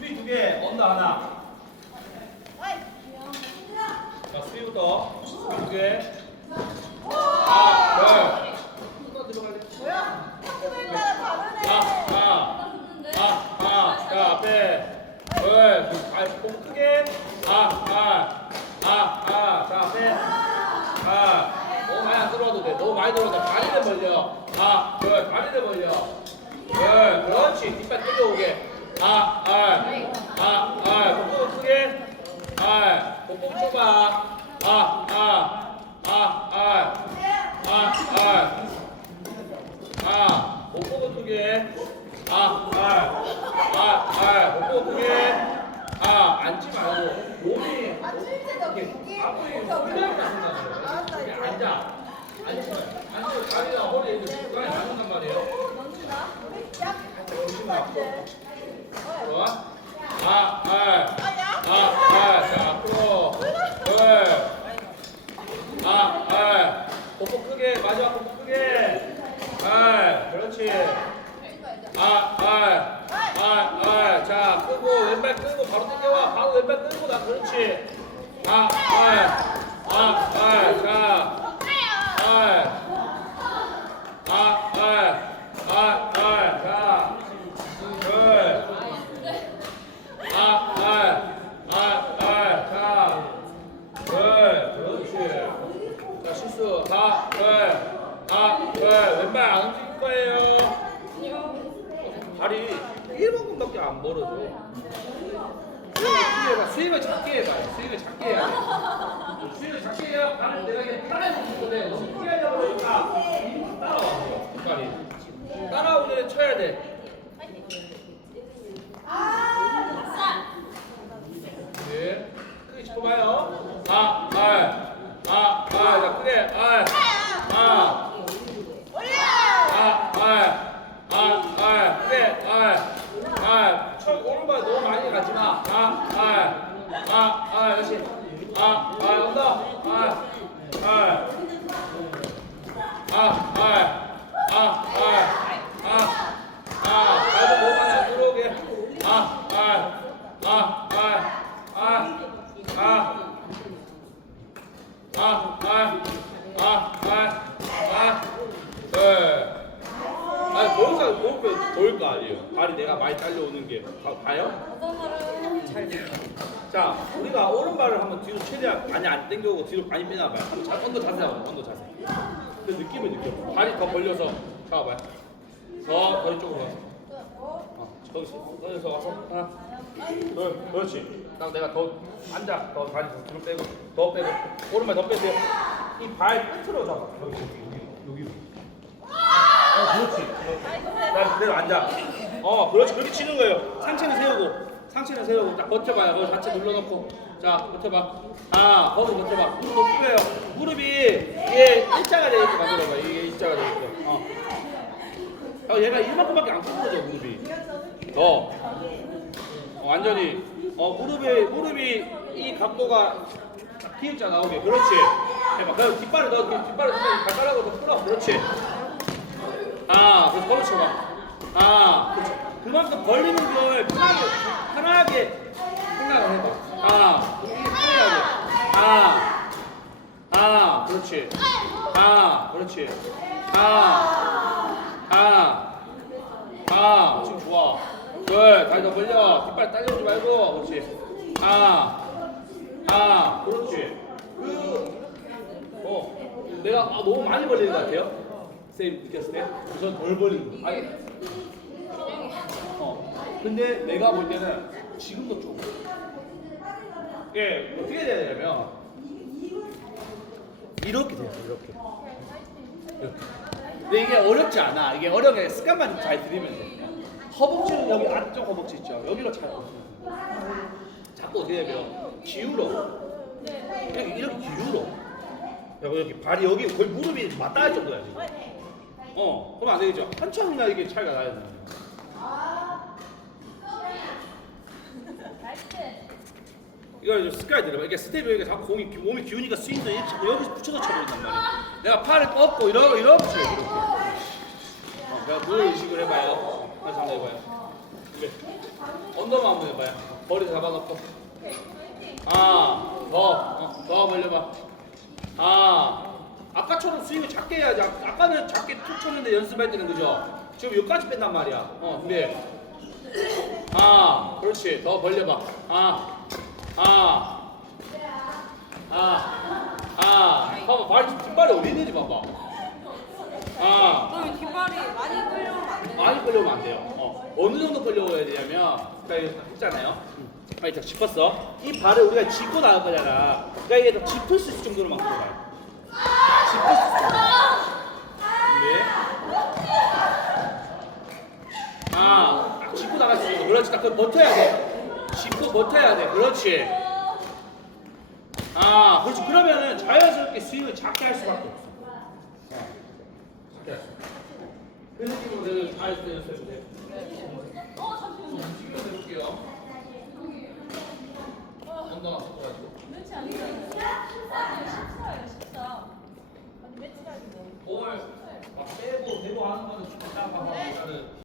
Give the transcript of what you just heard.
수비 두 개, 언더 하나. 자, 수비부터. 수비 두 개. 아, 네. 끝까지 들어가야 돼. 아, 아, 자, 앞에. 둘, 둘, 아, 목 크게. 아, 아, 아, 아, 자, 앞에. 아, 너무 많이 안 들어와도 돼. 너무 많이 들어와도 돼. 다리를 벌려. 아, 둘, 다리를 벌려. 둘, 그렇지. 뒷발 끌려오게. 아, 알. 아, 알. 목구멍 크게. 알. 목구멍 좁아. 아, 아. 아, 알. 아, 허투게, 아, 알. 아, 알. 목구멍 크게. 아, 앉지 말고. 몸이. 아, 진짜 너 이게. 아무리 훈련을 안 한다는 거야. 알았어, 이제. 앉아. 앉지 말고. 앉아. 다리나 허리에 이렇게 중간에 앉는단 말이에요. 넌 주나? 야, 너 주나? 좋아? 아, 아, 아, 아, 자, 앞으로. 둘. 아, 아, 복부 크게, 마지막 복부 크게. 아, 그렇지. 아, 아, 아, 아, 자, 끄고, 왼발 끄고, 바로 당겨와. 바로 왼발 끄고, 나, 그렇지. 아, 아, 아, 아, 자, 아, 아, 아, 아, 아, 자, 둘. 아, 아, 아, 아, 자, 둘, 그렇지. 자, 실수. 다, 둘, 아, 둘, 왼발 안 움직일 거예요. 발이 1번분밖에 안 벌어져. 수익을. 수익을 작게 해봐. 수익을 작게 돼. 수익을 작게 해야 나는 내가 이게 편하게 있거든. 너무 하려고 그러니까 따라와. 따라오기 전에 쳐야 돼. 네. 크게 짚어봐요. 아, 아, 아, 아, 자, 크게, 아, 아, 아, 아, 아, 아, 크게, 아, 아, 쳐, 오른발 너무 많이 가지 마. 아, 아, 아, 아, 아, 아, 온다. 아, 아, 아, 아, 아, 아, 아, 아, 나도 너무 많이 안 들어오게. 아, 아, 아, 아, 아, 아, 아, 아, 아, 아, 아, 네. 아니 거기서 보일 거 아니에요. 발이 내가 많이 딸려오는 게 봐, 봐요? 자, 우리가 오른발을 한번 뒤로 최대한 많이 안 당겨오고 뒤로 많이 빼놔봐요. 한번 자, 언더 자세 한번 언더 자세. 그 느낌을 느껴. 발이 더 벌려서 잡아봐요. 더, 더 이쪽으로 와서. 어, 거기서, 거기서 와서 하나, 둘, 그렇지. 딱 내가 더 앉아, 더 다리 더 뒤로 빼고, 더 빼고, 오른발 더 빼세요. 이 발 끝으로 잡아. 여기, 여기, 여기. 어, 그렇지. 나 그대로 앉아. 어, 그렇지. 그렇게 치는 거예요. 상체는 세우고, 상체는 세우고, 딱 버텨봐요. 거기 상체 눌러놓고, 자, 버텨봐. 아, 거기 버텨봐. 무릎 높여요. 무릎이 이게 일자가 되게끔 만들어봐. 이게 일자가 되게끔. 어. 어, 얘가 이만큼밖에 안 꺾어져 무릎이. 어. 어, 완전히. 어, 무릎이 무릎이 이 각도가 T자 나오게. 그렇지. 해봐. 그럼 뒷발을 넣어. 뒷발을. 발가락으로 더 풀어. 그렇지. 아, 그래서 걸어 쳐봐. 아, 그렇죠. 그만큼 벌리는 걸 편하게, 편하게 생각을 해봐. 아, 편하게. 아, 아, 그렇지. 아, 그렇지. 아, 아, 아, 지금 좋아. 둘, 다리 더 벌려. 뒷발 딸려오지 말고. 그렇지. 아, 아, 그렇지. 그, 어, 내가 아, 너무 많이 벌리는 것 같아요. 선생님 느꼈을 때? 우선 덜 벌리고. 아니, 어. 근데 내가 볼 때는 지금도 좀. 예, 어떻게 돼야 되냐면 이렇게 돼요, 이렇게. 이렇게. 근데 이게 어렵지 않아. 이게 어렵게 습관만 좀잘 들이면 돼. 허벅지는 여기 안쪽 허벅지 있죠. 여기로 잘. 자꾸 어떻게 되면 기울어. 이렇게 이렇게 기울어. 여기 이렇게 발이 여기 거의 무릎이 맞닿을 정도야 지금. 어, 그러면 안 되겠죠. 한참이나 이게 차이가 나야 돼. 이걸 이제 습관이 들어봐. 이게 스텝이 이렇게 자꾸 공이 몸이 기우니까 스윙도 이렇게 자꾸 여기서 붙여서 쳐버린단 말이야. 내가 팔을 뻗고 이러고 이렇게 쳐요, 이렇게. 어, 내가 뭘 의식을 해봐요. 다시 한번 해봐요. 네. 언더만 한번 해봐요. 머리 잡아놓고. 아, 더, 어, 더 벌려봐. 아, 아까처럼 스윙을 작게 해야지. 아, 아까는 작게 툭 쳤는데 연습할 때는 그죠? 지금 여기까지 뺀단 말이야. 어, 근데. 아, 그렇지. 더 벌려봐. 아, 아, 아, 아. 봐봐, 발, 뒷발이 어디 있는지 봐봐. 아. 그럼 뒷발이 많이 끌려오면 안 돼. 많이 끌려오면 안 돼요. 어, 어느 정도 끌려와야 되냐면, 그러니까 이거 했잖아요. 아니, 자, 짚었어. 이 발을 우리가 짚고 나갈 거잖아. 그러니까 이게 더 짚을 수 있을 정도로만 끌어가요. 짚을 수 있어. 네. 아, 딱 짚고 나갈 딱 그걸 버텨야 돼. 짚고 버텨야 돼. 그렇지. 아, 그렇지. 그러면은 자연스럽게 스윙을 작게 할 수밖에 없어. 네. 그 느낌으로 내가 잘 연습해주세요.